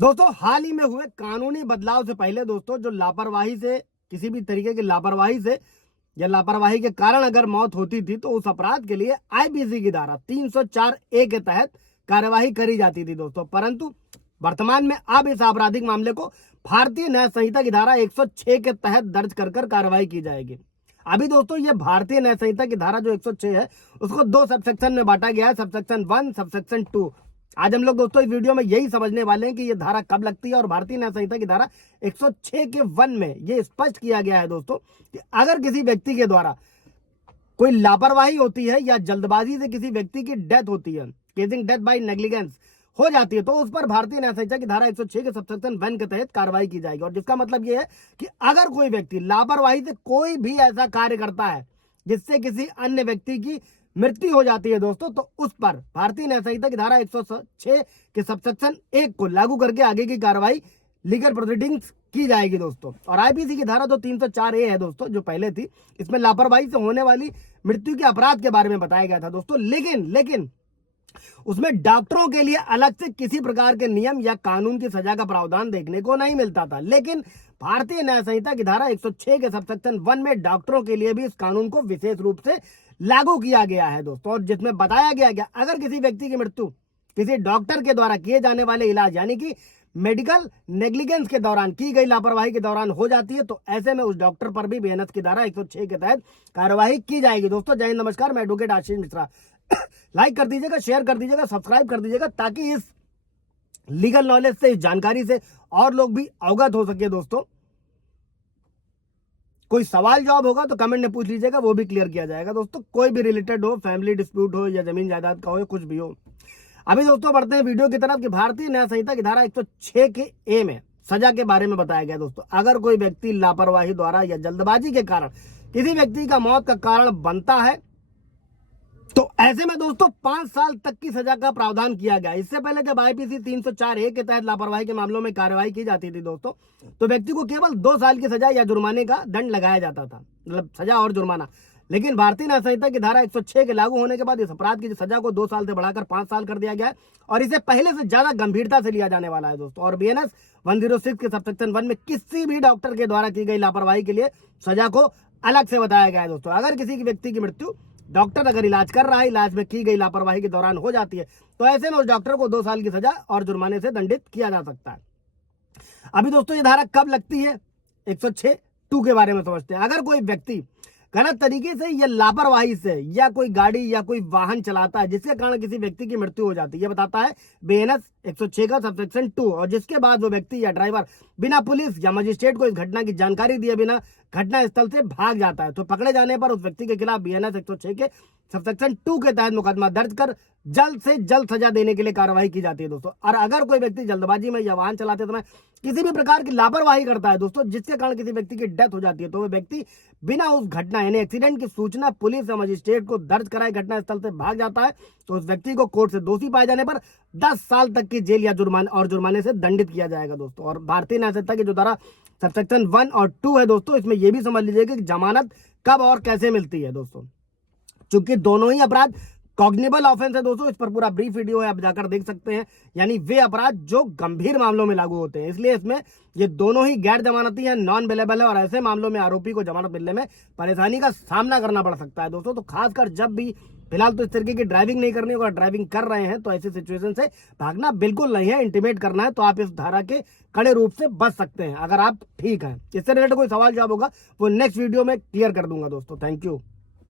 दोस्तों हाल ही में हुए कानूनी बदलाव से पहले दोस्तों जो लापरवाही से किसी भी तरीके की लापरवाही से या लापरवाही के कारण अगर मौत होती थी तो उस अपराध के लिए आईपीसी की धारा 304 ए के तहत कार्यवाही करी जाती थी दोस्तों। परंतु वर्तमान में अब इस आपराधिक मामले को भारतीय न्याय संहिता की धारा 106 के तहत दर्ज कर कार्रवाई की जाएगी। अभी दोस्तों ये भारतीय न्याय संहिता की धारा जो 106 है उसको दो सबसेक्शन में बांटा गया है, सबसेक्शन 1 सबसेक्शन 2। आज हम लोग दोस्तों इस वीडियो में यही समझने वाले हैं कि ये धारा कब लगती है। और भारतीय न्याय संहिता की धारा 106 के 1 में ये स्पष्ट किया गया है दोस्तों कि अगर किसी व्यक्ति के द्वारा कोई लापरवाही होती है या जल्दबाजी से किसी व्यक्ति की डेथ होती है, केसिंग डेथ बाय नेग्लिजेंस हो जाती है, तो उस पर भारतीय न्याय संहिता की धारा 106 के सबसेक्शन 1 के तहत कार्रवाई की जाएगी। और जिसका मतलब यह है कि अगर कोई व्यक्ति लापरवाही से कोई भी ऐसा कार्य करता है जिससे किसी अन्य व्यक्ति की मृत्यु हो जाती है दोस्तों, तो उस पर भारतीय न्याय संहिता की धारा 106 के सबसेक्शन 1 को लागू करके आगे की कार्रवाई लीगल प्रोसीडिंग्स की जाएगी दोस्तों। और आईपीसी की धारा जो 304 ए है दोस्तों जो पहले थी, इसमें लापरवाही से होने वाली मृत्यु के अपराध के बारे में बताया गया था दोस्तों। लेकिन उसमें डॉक्टरों के लिए अलग से किसी प्रकार के नियम या कानून की सजा का प्रावधान देखने को नहीं मिलता था। लेकिन भारतीय न्याय संहिता की धारा 106 के सबसेक्शन 1 में डॉक्टरों के लिए भी इस कानून को विशेष रूप से लागू किया गया है दोस्तों। और जिसमें बताया गया कि अगर किसी व्यक्ति की मृत्यु किसी डॉक्टर के द्वारा किए जाने वाले इलाज यानी कि मेडिकल नेग्लिजेंस के दौरान की गई लापरवाही के दौरान हो जाती है, तो ऐसे में उस डॉक्टर पर भी बीएनएस की धारा 106 के तहत कार्यवाही की जाएगी दोस्तों। जय हिंद, नमस्कार, मैं एडवोकेट आशीष मिश्रा। लाइक कर दीजिएगा, शेयर कर दीजिएगा, सब्सक्राइब कर दीजिएगा ताकि इस लीगल नॉलेज से, इस जानकारी से और लोग भी अवगत हो सके दोस्तों। कोई सवाल जवाब होगा तो कमेंट में पूछ लीजिएगा, वो भी क्लियर किया जाएगा दोस्तों। कोई भी रिलेटेड हो, फैमिली डिस्प्यूट हो या जमीन जायदाद का हो या कुछ भी हो। अभी दोस्तों बढ़ते हैं वीडियो की तरफ कि भारतीय न्याय संहिता की धारा 106 के ए में सजा के बारे में बताया गया दोस्तों। अगर कोई व्यक्ति लापरवाही द्वारा या जल्दबाजी के कारण किसी व्यक्ति का मौत का कारण बनता है तो ऐसे में दोस्तों 5 साल तक की सजा का प्रावधान किया गया। इससे पहले जब आईपीसी 304 ए के तहत लापरवाही के मामलों में कार्रवाई की जाती थी दोस्तों, तो व्यक्ति को केवल 2 साल की सजा या जुर्माने का दंड लगाया जाता था, मतलब सजा और जुर्माना। लेकिन भारतीय न्याय संहिता की धारा 106 के लागू होने के बाद इस अपराध की सजा को 2 साल से बढ़ाकर 5 साल कर दिया गया है और इसे पहले से ज्यादा गंभीरता से लिया जाने वाला है दोस्तों। और बीएनएस 106 के सबसेक्शन 1 में किसी भी डॉक्टर के द्वारा की गई लापरवाही के लिए सजा को अलग से बताया गया है दोस्तों। अगर किसी व्यक्ति की मृत्यु डॉक्टर अगर इलाज कर रहा है, इलाज में की गई लापरवाही के दौरान हो जाती है, तो ऐसे में उस डॉक्टर को 2 साल की सजा और जुर्माने से दंडित किया जा सकता है। अभी दोस्तों ये धारा कब लगती है, 106(2) के बारे में समझते हैं। अगर कोई व्यक्ति गलत तरीके से या लापरवाही से या कोई गाड़ी या कोई वाहन चलाता है जिसके कारण किसी व्यक्ति की मृत्यु हो जाती है, ये बताता है बीएनएस 106 का सबसेक्शन 2। और जिसके बाद वो व्यक्ति या ड्राइवर बिना पुलिस या मजिस्ट्रेट को इस घटना की जानकारी दिए बिना घटना स्थल से भाग जाता है, तो पकड़े जाने पर उस व्यक्ति के खिलाफ बीएनएस 106 के सबसेक्शन 2 के तहत मुकदमा दर्ज कर जल्द से जल्द सजा देने के लिए कार्रवाई की जाती है दोस्तों। और अगर कोई व्यक्ति जल्दबाजी में या वाहन चलाते समय किसी भी प्रकार की लापरवाही करता है दोस्तों जिसके कारण किसी व्यक्ति की डेथ हो जाती है, तो वह व्यक्ति बिना उस घटना यानी एक्सीडेंट की सूचना पुलिस या मजिस्ट्रेट को दर्ज कराए घटना स्थल से भाग जाता है, तो उस व्यक्ति को कोर्ट से दोषी पाए जाने पर 10 साल तक की जेल या जुर्माने से दंडित किया जाएगा दोस्तों। और भारतीय न्याय संहिता की जो धारा सबसेक्शन 1 और 2 है दोस्तों, इसमें यह भी समझ लीजिएगा कि जमानत कब और कैसे मिलती है दोस्तों। चूंकि दोनों ही अपराध कॉग्निबल ऑफेंस है दोस्तों, इस पर पूरा ब्रीफ वीडियो है, आप जाकर देख सकते हैं। यानी वे अपराध जो गंभीर मामलों में लागू होते हैं, इसलिए इसमें ये दोनों ही गैर जमानती है, नॉन बेलेबल है। और ऐसे मामलों में आरोपी को जमानत मिलने में परेशानी का सामना करना पड़ सकता है दोस्तों। तो खासकर जब भी फिलहाल तो इस तरीके की ड्राइविंग नहीं करनी, अगर ड्राइविंग कर रहे हैं तो ऐसी सिचुएशन से भागना बिल्कुल नहीं है, इंटीमेट करना है, तो आप इस धारा के कड़े रूप से बच सकते हैं अगर आप ठीक हैं। इससे रिलेटेड कोई सवाल जवाब होगा वो नेक्स्ट वीडियो में क्लियर कर दूंगा दोस्तों। Thank you.